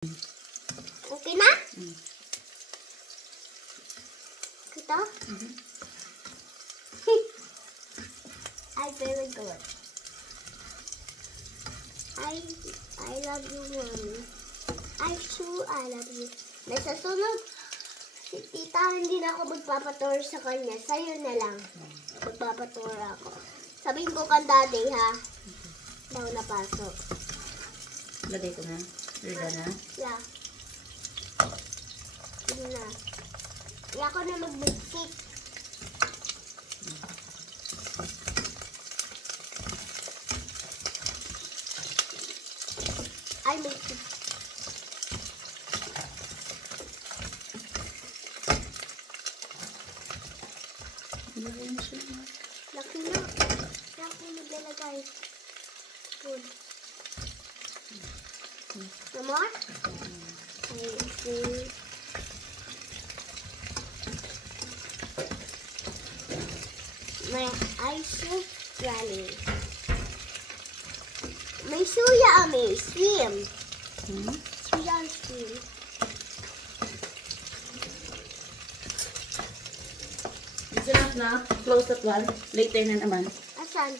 Okay na? Ito? Ay, very good. I love you, Mommy. I love you. Nasa sunod, si Tita, hindi na ako magpapatur sa kanya. Sa'yo na lang. Magpapatur ako. Sabihin ko kang daddy, ha? Daw napasok. Lagay ko na. Lagay na. Yeah. Yun na. Kaya ako na mag-bisik. Ay, may tip. Lagay mo siya. Laki na. Kaya ako maglalagay. Good. No more? I see. My eyes so running. May suya ami. Swim. Suya ang swim. It's enough na. Close that one. Later na naman. Asan?